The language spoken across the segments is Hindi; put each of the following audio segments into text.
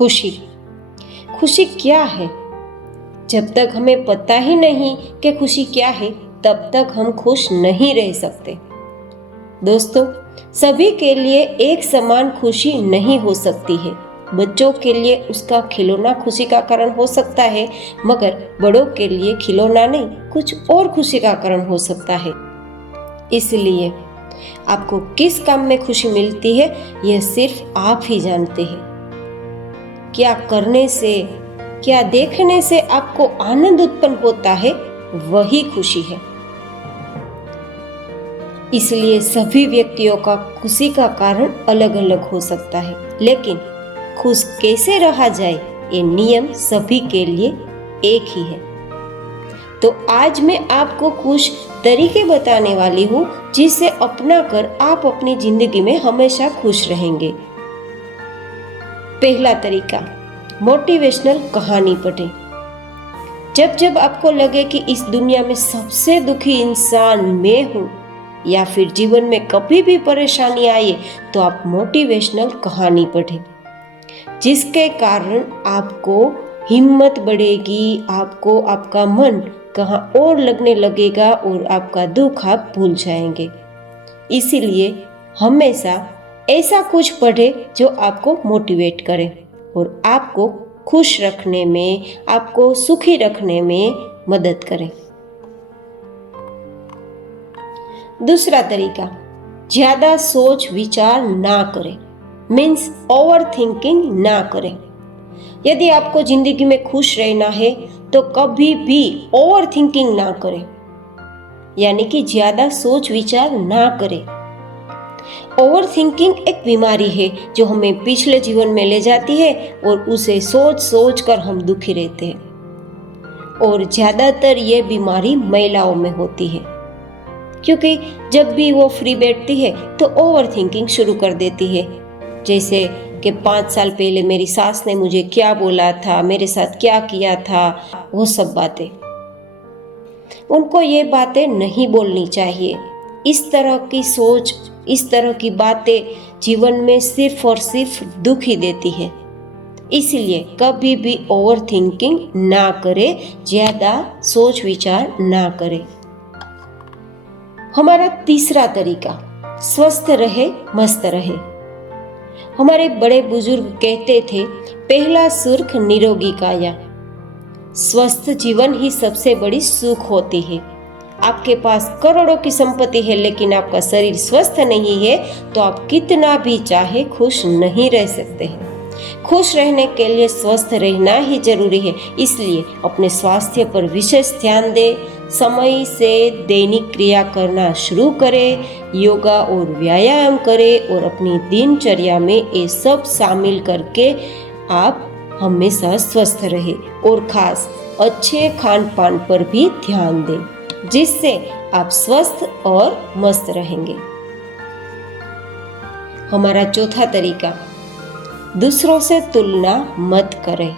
खुशी। खुशी क्या है? जब तक हमें पता ही नहीं कि खुशी क्या है, तब तक हम खुश नहीं रह सकते। दोस्तों, सभी के लिए एक समान खुशी नहीं हो सकती है। बच्चों के लिए उसका खिलौना खुशी का कारण हो सकता है, मगर बड़ों के लिए खिलौना नहीं, कुछ और खुशी का कारण हो सकता है। इसलिए आपको किस काम में खुशी मिलती है, यह सिर्फ आप ही जानते हैं। क्या करने से, क्या देखने से आपको आनंद उत्पन्न होता है, वही खुशी है। इसलिए सभी व्यक्तियों का खुशी का कारण अलग अलग हो सकता है, लेकिन खुश कैसे रहा जाए, ये नियम सभी के लिए एक ही है। तो आज मैं आपको कुछ तरीके बताने वाली हूँ, जिसे अपना कर आप अपनी जिंदगी में हमेशा खुश रहेंगे। पहला तरीका, मोटिवेशनल कहानी पढ़ें। जब जब आपको लगे कि इस दुनिया में सबसे दुखी इंसान मैं हूँ, या फिर जीवन में कभी भी परेशानी आए, तो आप मोटिवेशनल कहानी पढ़ें, जिसके कारण आपको हिम्मत बढ़ेगी, आपको आपका मन कहाँ और लगने लगेगा और आपका दुख आप भूल जाएंगे। इसीलिए हमेशा ऐसा कुछ पढ़े जो आपको मोटिवेट करे और आपको खुश रखने में, आपको सुखी रखने में मदद करे। दूसरा तरीका, ज्यादा सोच विचार ना करें, मीन्स ओवर थिंकिंग ना करें। यदि आपको जिंदगी में खुश रहना है तो कभी भी ओवर थिंकिंग ना करें, यानी कि ज्यादा सोच विचार ना करें। ओवर थिंकिंग एक बीमारी है जो हमें पिछले जीवन में ले जाती है और उसे सोच सोच कर हम दुखी रहते हैं। और ज्यादातर ये बीमारी महिलाओं में होती है, क्योंकि जब भी वो फ्री बैठती है तो ओवर थिंकिंग शुरू कर देती है। जैसे कि 5 साल पहले मेरी सास ने मुझे क्या बोला था, मेरे साथ क्या किया था, वो सब बातें। उनको ये बातें नहीं बोलनी चाहिए। इस तरह की सोच, इस तरह की बातें जीवन में सिर्फ और सिर्फ दुख ही देती है। इसलिए कभी भी ओवर थिंकिंग ना करें, ज्यादा सोच विचार ना करें। हमारा तीसरा तरीका, स्वस्थ रहे मस्त रहे। हमारे बड़े बुजुर्ग कहते थे, पहला सुख निरोगी काया। स्वस्थ जीवन ही सबसे बड़ी सुख होती है। आपके पास करोड़ों की संपत्ति है, लेकिन आपका शरीर स्वस्थ नहीं है, तो आप कितना भी चाहे खुश नहीं रह सकते हैं। खुश रहने के लिए स्वस्थ रहना ही जरूरी है। इसलिए अपने स्वास्थ्य पर विशेष ध्यान दें, समय से दैनिक क्रिया करना शुरू करें, योगा और व्यायाम करें और अपनी दिनचर्या में ये सब शामिल करके आप हमेशा स्वस्थ रहे। और खास अच्छे खान पान पर भी ध्यान दें, जिससे आप स्वस्थ और मस्त रहेंगे। हमारा चौथा तरीका, दूसरों से तुलना मत करें।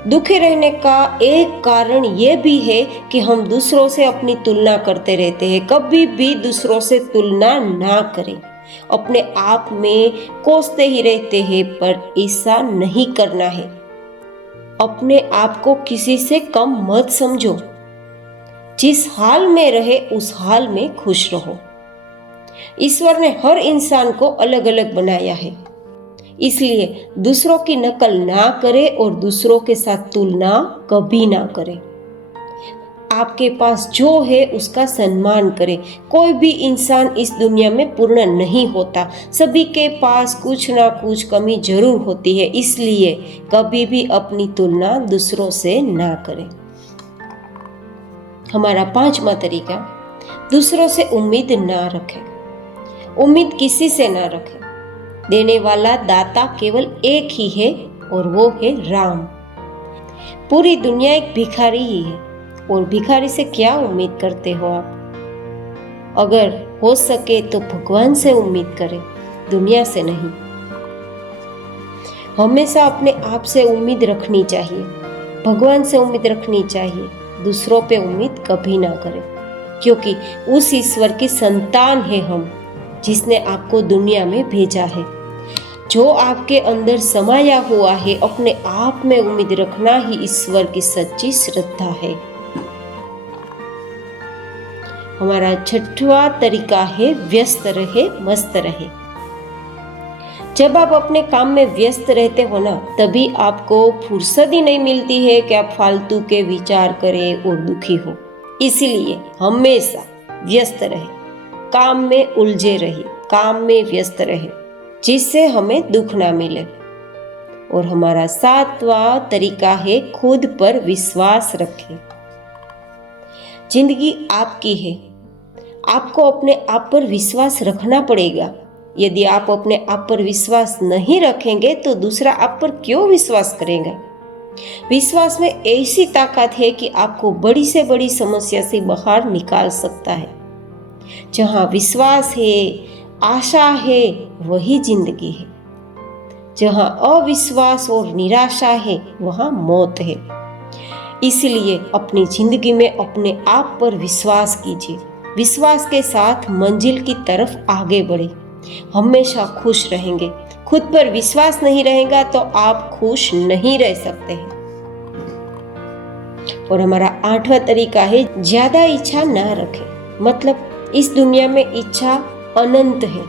दुखी रहने का एक कारण ये भी है कि हम दूसरों से अपनी तुलना करते रहते हैं। कभी भी दूसरों से तुलना ना करें। अपने आप में कोसते ही रहते हैं, पर ऐसा नहीं करना है। अपने आप को किसी से कम मत समझो। जिस हाल में रहे उस हाल में खुश रहो। ईश्वर ने हर इंसान को अलग अलग बनाया है, इसलिए दूसरों की नकल ना करें और दूसरों के साथ तुलना कभी ना करें। आपके पास जो है उसका सम्मान करें। कोई भी इंसान इस दुनिया में पूर्ण नहीं होता, सभी के पास कुछ ना कुछ कमी जरूर होती है। इसलिए कभी भी अपनी तुलना दूसरों से ना करें। हमारा पांचवा तरीका, दूसरों से उम्मीद ना रखें। उम्मीद किसी से ना रखें। देने वाला दाता केवल एक ही है और वो है राम। पूरी दुनिया एक भिखारी ही है, और भिखारी से क्या उम्मीद करते हो आप? अगर हो सके तो भगवान से उम्मीद करें, दुनिया से नहीं। हमेशा अपने आप से उम्मीद रखनी चाहिए, भगवान से उम्मीद रखनी चाहिए। दूसरों पे उम्मीद कभी ना करें, क्योंकि उस ईश्वर की संतान है हम, जिसने आपको दुनिया में भेजा है। जो आपके अंदर समाया हुआ है, अपने आप में उम्मीद रखना ही ईश्वर की सच्ची श्रद्धा है। हमारा छठवां तरीका है व्यस्त रहे मस्त रहे। जब आप अपने काम में व्यस्त रहते हो ना, तभी आपको फुर्सत ही नहीं मिलती है कि आप फालतू के विचार करें और दुखी हो। इसीलिए हमेशा व्यस्त रहे, काम में उलझे रहिए, काम में व्यस्त रहे, जिससे हमें दुख ना मिले। और हमारा सातवां तरीका है खुद पर विश्वास रखें। जिंदगी आपकी है, आपको अपने आप पर विश्वास रखना पड़ेगा। यदि आप अपने आप पर विश्वास नहीं रखेंगे तो दूसरा आप पर क्यों विश्वास करेगा। विश्वास में ऐसी ताकत है कि आपको बड़ी से बड़ी समस्या से बाहर निकाल सकता है। जहां विश्वास है, आशा है, वही जिंदगी है। जहां अविश्वास और निराशा है, वहां मौत है। इसलिए अपनी जिंदगी में अपने आप पर विश्वास कीजिए। विश्वास के साथ मंजिल की तरफ आगे बढ़े। हमेशा खुश रहेंगे। खुद पर विश्वास नहीं रहेगा तो आप खुश नहीं रह सकते हैं। और हमारा आठवां तरीका है ज्यादा इच्छा ना रखें। मतलब इस दुनिया में इच्छा अनंत है,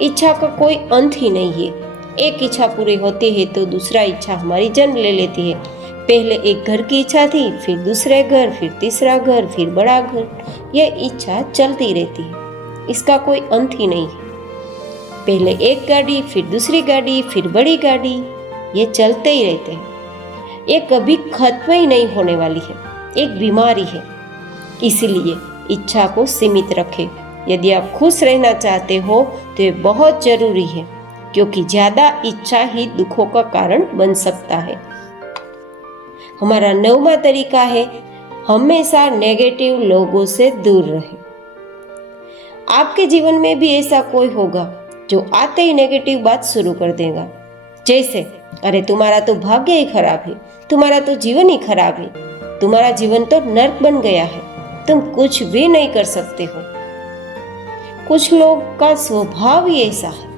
इच्छा का कोई अंत ही नहीं है। एक इच्छा पूरी होती है तो दूसरा इच्छा हमारी जन्म ले लेती है। पहले एक घर की इच्छा थी, फिर दूसरे घर, फिर तीसरा घर, फिर बड़ा घर। यह इच्छा चलती रहती है, इसका कोई अंत ही नहीं है। पहले एक गाड़ी, फिर दूसरी गाड़ी, फिर बड़ी गाड़ी, ये चलते ही रहते हैं। ये कभी खत्म ही नहीं होने वाली है, एक बीमारी है। इसीलिए इच्छा को सीमित रखें। यदि आप खुश रहना चाहते हो तो ये बहुत जरूरी है, क्योंकि ज्यादा इच्छा ही दुखों का कारण बन सकता है। हमारा नौवां तरीका है हमेशा नेगेटिव लोगों से दूर रहें। आपके जीवन में भी ऐसा कोई होगा जो आते ही नेगेटिव बात शुरू कर देगा। जैसे, अरे तुम्हारा तो भाग्य ही खराब है, तुम्हारा तो जीवन ही खराब है, तुम्हारा जीवन तो नर्क बन गया है, तुम कुछ भी नहीं कर सकते हो। कुछ लोग का स्वभाव ही ऐसा है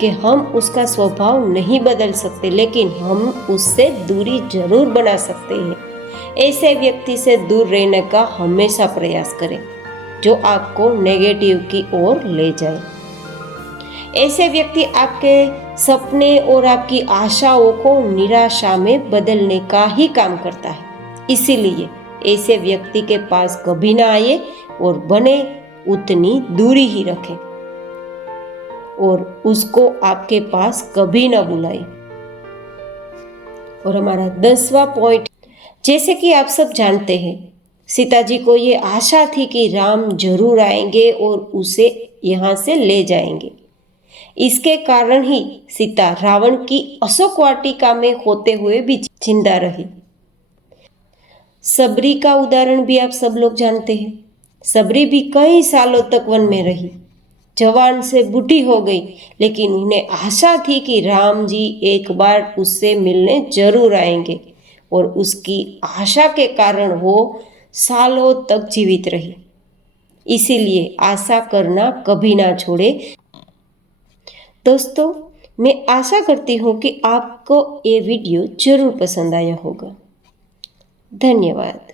कि हम उसका स्वभाव नहीं बदल सकते, लेकिन हम उससे दूरी जरूर बना सकते हैं। ऐसे व्यक्ति से दूर रहने का हमेशा प्रयास करें जो आपको नेगेटिव की ओर ले जाए। ऐसे व्यक्ति आपके सपने और आपकी आशाओं को निराशा में बदलने का ही काम करता है। इसीलिए ऐसे व्यक्ति के पास कभी ना आए और बने उतनी दूरी ही रखें और उसको आपके पास कभी ना बुलाए। और हमारा 10वां पॉइंट, जैसे कि आप सब जानते हैं, सीता जी को ये आशा थी कि राम जरूर आएंगे और उसे यहाँ से ले जाएंगे। इसके कारण ही सीता रावण की अशोक वाटिका में होते हुए भी जिंदा रही। सबरी का उदाहरण भी आप सब लोग जानते हैं। सबरी भी कई सालों तक वन में रही, जवान से बूढ़ी हो गई, लेकिन उन्हें आशा थी कि राम जी एक बार उससे मिलने जरूर आएंगे और उसकी आशा के कारण वो सालों तक जीवित रही। इसीलिए आशा करना कभी ना छोड़े। दोस्तों, मैं आशा करती हूँ कि आपको ये वीडियो जरूर पसंद आया होगा। धन्यवाद।